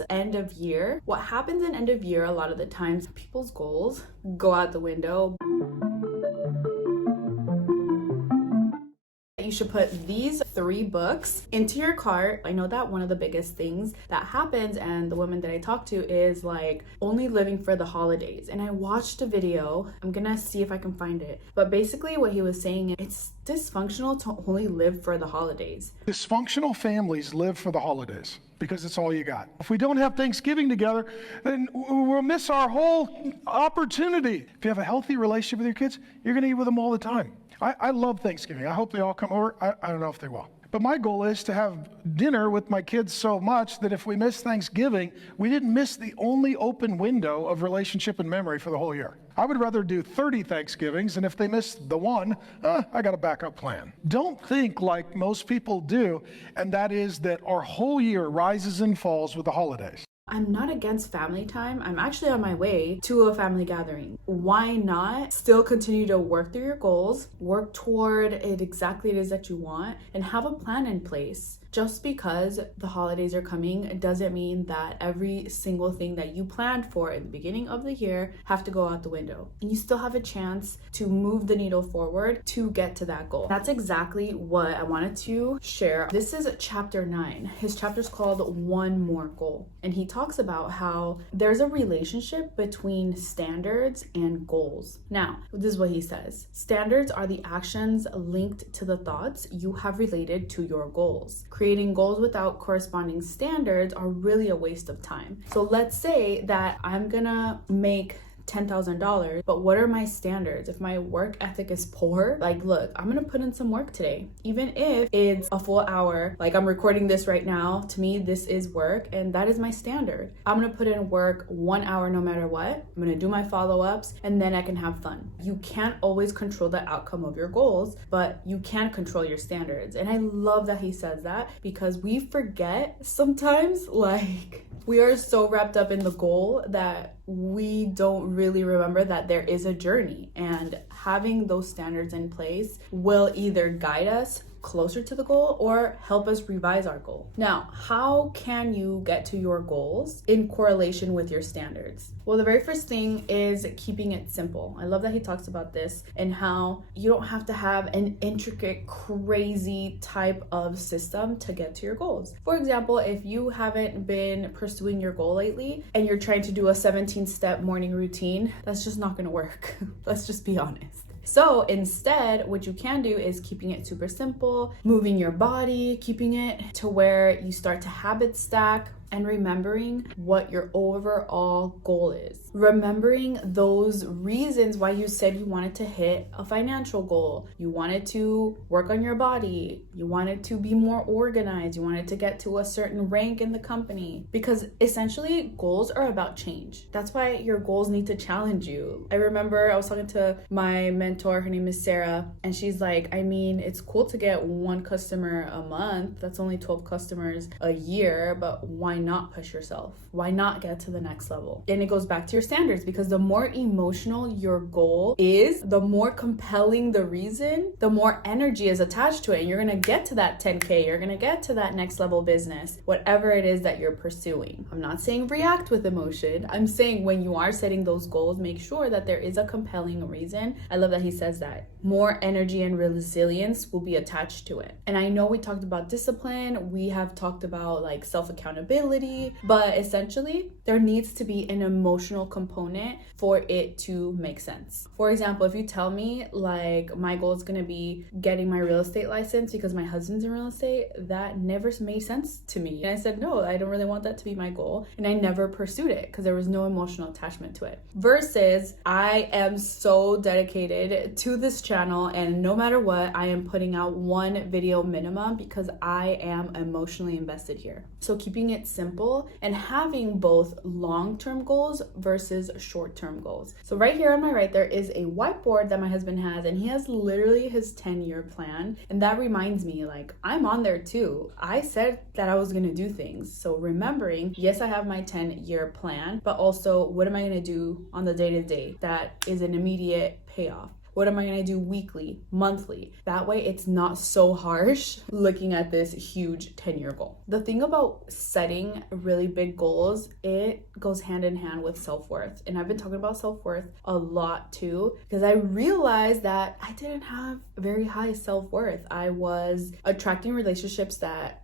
is end of year. What happens in end of year, a lot of the times, people's goals go out the window. You should put these 3 books into your cart. I know that one of the biggest things that happens, and the woman that I talked to is like only living for the holidays. And I watched a video, I'm gonna see if I can find it, but basically what he was saying is it's dysfunctional to only live for the holidays. Dysfunctional families live for the holidays because it's all you got. If we don't have Thanksgiving together, then we'll miss our whole opportunity. If you have a healthy relationship with your kids, you're gonna eat with them all the time. I love Thanksgiving. I hope they all come over. I don't know if they will. But my goal is to have dinner with my kids so much that if we miss Thanksgiving, we didn't miss the only open window of relationship and memory for the whole year. I would rather do 30 Thanksgivings, and if they miss the one, I got a backup plan. Don't think like most people do, and that is that our whole year rises and falls with the holidays. I'm not against family time. I'm actually on my way to a family gathering. Why not still continue to work through your goals, work toward it exactly it is that you want, and have a plan in place? Just because the holidays are coming, it doesn't mean that every single thing that you planned for at the beginning of the year have to go out the window. And you still have a chance to move the needle forward to get to that goal. That's exactly what I wanted to share. This is chapter 9. His chapter is called One More Goal. And he talks about how there's a relationship between standards and goals. Now, this is what he says. Standards are the actions linked to the thoughts you have related to your goals. Creating goals without corresponding standards are really a waste of time. So let's say that I'm gonna make $10,000, but what are my standards? If my work ethic is poor, like, look, I'm gonna put in some work today. Even if it's a full hour, like I'm recording this right now, to me, this is work, and that is my standard. I'm gonna put in work 1 hour no matter what. I'm gonna do my follow-ups, and then I can have fun. You can't always control the outcome of your goals, but you can control your standards. And I love that he says that, because we forget sometimes, like, we are so wrapped up in the goal that we don't really remember that there is a journey, and having those standards in place will either guide us closer to the goal or help us revise our goal. Now, how can you get to your goals in correlation with your standards? Well, the very first thing is keeping it simple. I love that he talks about this and how you don't have to have an intricate, crazy type of system to get to your goals. For example, if you haven't been pursuing your goal lately and you're trying to do a 17-step morning routine, that's just not gonna work. Let's just be honest. So instead, what you can do is keeping it super simple, moving your body, keeping it to where you start to habit stack, and remembering what your overall goal is. Remembering those reasons why you said you wanted to hit a financial goal. You wanted to work on your body. You wanted to be more organized. You wanted to get to a certain rank in the company. Because essentially, goals are about change. That's why your goals need to challenge you. I remember I was talking to my mentor, her name is Sarah, and she's like, I mean, it's cool to get 1 customer a month. That's only 12 customers a year, but why not push yourself? Why not get to the next level? And it goes back to your standards, because the more emotional your goal is, the more compelling the reason, the more energy is attached to it. And you're gonna get to that 10K, you're gonna get to that next level business, whatever it is that you're pursuing. I'm not saying react with emotion. I'm saying when you are setting those goals, make sure that there is a compelling reason. I love that he says that. More energy and resilience will be attached to it. And I know we talked about discipline, we have talked about like self-accountability, but essentially there needs to be an emotional component for it to make sense. For example, if you tell me like my goal is gonna be getting my real estate license because my husband's in real estate, that never made sense to me. And I said, no, I don't really want that to be my goal. And I never pursued it because there was no emotional attachment to it. Versus I am so dedicated to this channel, and no matter what, I am putting out 1 video minimum because I am emotionally invested here. So keeping it simple and having both long-term goals versus short-term goals. So right here on my right, there is a whiteboard that my husband has, and he has literally his 10-year plan. And that reminds me, like, I'm on there too. I said that I was gonna do things. So remembering, yes, I have my 10-year plan, but also what am I gonna do on the day-to-day that is an immediate payoff? What am I going to do weekly, monthly? That way it's not so harsh looking at this huge 10-year goal. The thing about setting really big goals, it goes hand in hand with self-worth. And I've been talking about self-worth a lot too, because I realized that I didn't have very high self-worth. I was attracting relationships that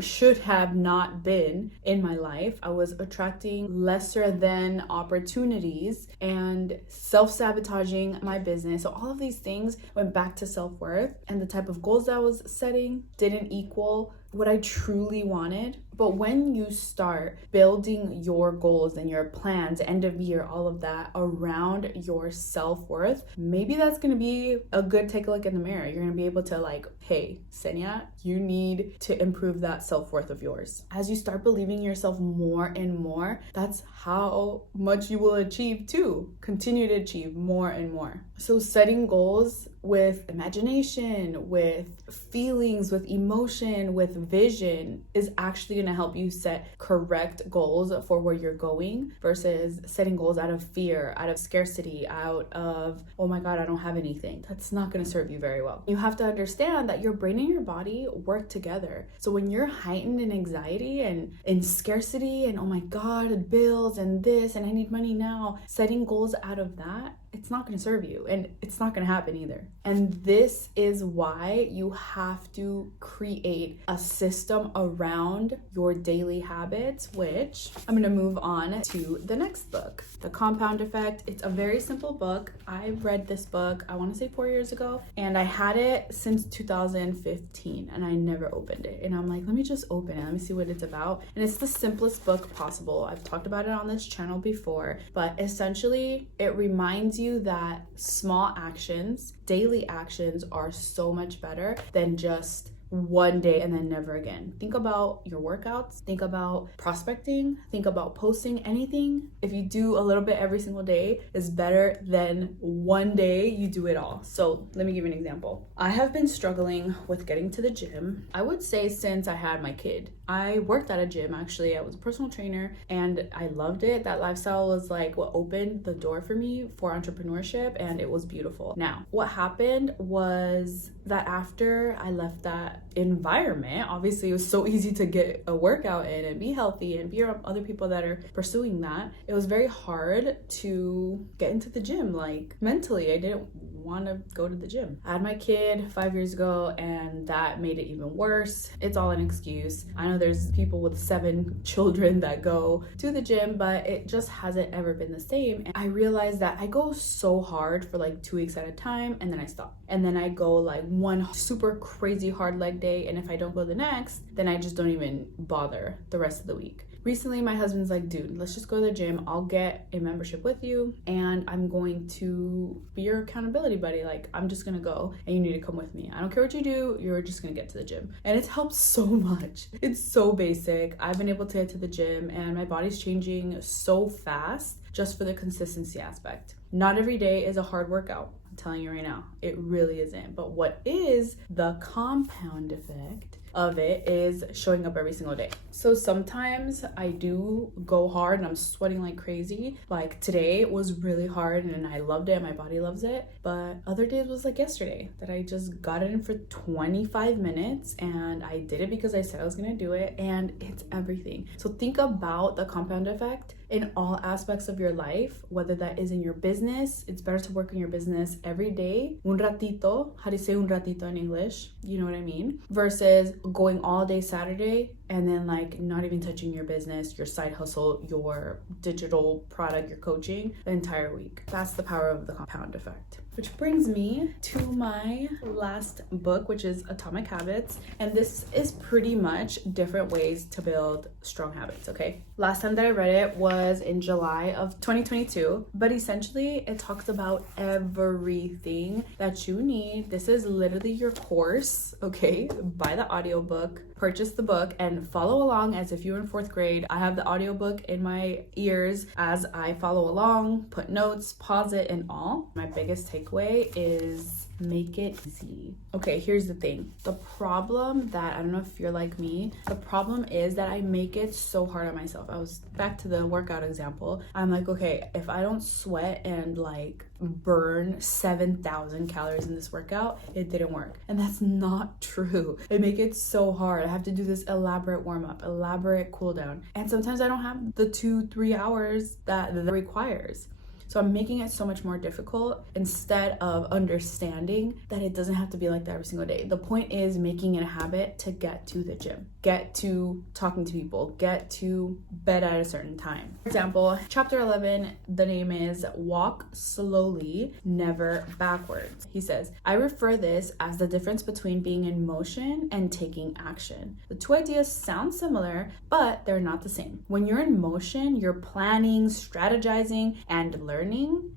should have not been in my life. I was attracting lesser than opportunities and self-sabotaging my business. So all of these things went back to self-worth, and the type of goals that I was setting didn't equal what I truly wanted. But when you start building your goals and your plans, end of year, all of that around your self-worth, maybe that's going to be a good take a look in the mirror. You're going to be able to like, hey, Senya, you need to improve that self-worth of yours. As you start believing yourself more and more, that's how much you will achieve too. Continue to achieve more and more. So setting goals with imagination, with feelings, with emotion, with vision is actually going to help you set correct goals for where you're going versus setting goals out of fear, out of scarcity, out of, oh my God, I don't have anything. That's not going to serve you very well. You have to understand that your brain and your body work together. So when you're heightened in anxiety and in scarcity and oh my God, bills and this and I need money now, setting goals out of that, it's not going to serve you and it's not going to happen either. And this is why you have to create a system around your daily habits, which I'm going to move on to the next book, The Compound Effect. It's a very simple book. I read this book, I want to say 4 years ago, and I had it since 2015 and I never opened it. And I'm like, let me just open it. Let me see what it's about. And it's the simplest book possible. I've talked about it on this channel before, but essentially it reminds you that small actions, daily actions are so much better than just one day and then never again. Think about your workouts, think about prospecting, think about posting. Anything, if you do a little bit every single day, is better than one day you do it all. So let me give you an example. I have been struggling with getting to the gym, I would say since I had my kid. I worked at a gym, actually. I was a personal trainer and I loved it. That lifestyle was like what opened the door for me for entrepreneurship, and it was beautiful. Now, what happened was that after I left that environment, obviously it was so easy to get a workout in and be healthy and be around other people that are pursuing that. It was very hard to get into the gym. Like mentally, I didn't want to go to the gym. I had my kid 5 years ago and that made it even worse. It's all an excuse. I know there's people with 7 children that go to the gym, but it just hasn't ever been the same. And I realized that I go so hard for like 2 weeks at a time and then I stop. And then I go like one super crazy hard leg day, and if I don't go the next, then I just don't even bother the rest of the week. Recently, my husband's like, dude, let's just go to the gym. I'll get a membership with you and I'm going to be your accountability buddy. Like, I'm just gonna go and you need to come with me. I don't care what you do, you're just gonna get to the gym. And it's helped so much. It's so basic. I've been able to get to the gym and my body's changing so fast just for the consistency aspect. Not every day is a hard workout. I'm telling you right now, it really isn't. But what is the compound effect of it is showing up every single day. So sometimes I do go hard and I'm sweating like crazy. Like today was really hard and I loved it, my body loves it. But other days was like yesterday that I just got it in for 25 minutes and I did it because I said I was gonna do it, and it's everything. So think about the compound effect in all aspects of your life, whether that is in your business. It's better to work in your business every day, un ratito. How do you say un ratito in English? You know what I mean? Versus going all day Saturday and then like not even touching your business, your side hustle, your digital product, your coaching the entire week. That's the power of the compound effect. Which brings me to my last book, which is Atomic Habits. And this is pretty much different ways to build strong habits, okay? Last time that I read it was in July of 2022, but essentially it talks about everything that you need. This is literally your course, okay? Buy the audiobook, purchase the book, and follow along as if you're in 4th grade. I have the audiobook in my ears as I follow along, put notes, pause it, and all. My biggest takeaway is make it easy. Okay, here's the thing. The problem that, I don't know if you're like me, the problem is that I make it so hard on myself. I was back to the workout example. I'm like, okay, if I don't sweat and like burn 7,000 calories in this workout, it didn't work. And that's not true. They make it so hard. I have to do this elaborate warm-up, elaborate cool down. And sometimes I don't have the 2-3 hours that requires. So I'm making it so much more difficult instead of understanding that it doesn't have to be like that every single day. The point is making it a habit to get to the gym, get to talking to people, get to bed at a certain time. For example, chapter 11, the name is Walk Slowly, Never Backwards. He says, I refer this as the difference between being in motion and taking action. The two ideas sound similar, but they're not the same. When you're in motion, you're planning, strategizing, and learning.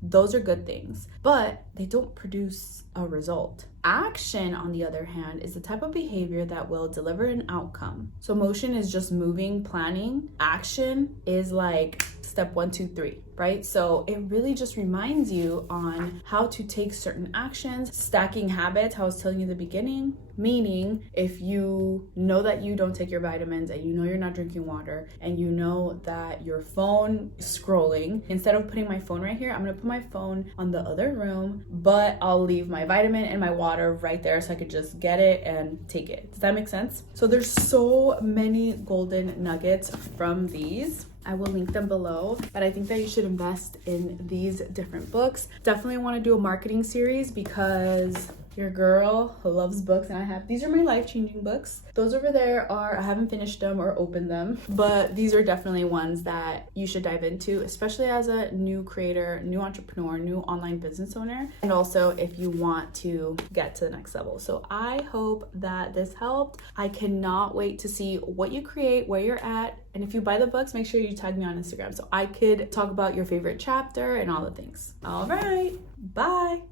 Those are good things, but they don't produce a result. Action, on the other hand, is the type of behavior that will deliver an outcome. So motion is just moving, planning. Action is like step 1, 2, 3, right? So it really just reminds you on how to take certain actions, stacking habits, how I was telling you in the beginning. Meaning, if you know that you don't take your vitamins and you know you're not drinking water and you know that your phone is scrolling, instead of putting my phone right here, I'm gonna put my phone on the other room, but I'll leave my vitamin and my water right there so I could just get it and take it. Does that make sense? So there's so many golden nuggets from these. I will link them below, but I think that you should invest in these different books. Definitely want to do a marketing series because your girl loves books, and I have, these are my life-changing books. Those over there are, I haven't finished them or opened them, but these are definitely ones that you should dive into, especially as a new creator, new entrepreneur, new online business owner, and also if you want to get to the next level. So I hope that this helped. I cannot wait to see what you create, where you're at, and if you buy the books, make sure you tag me on Instagram so I could talk about your favorite chapter and all the things. All right, bye.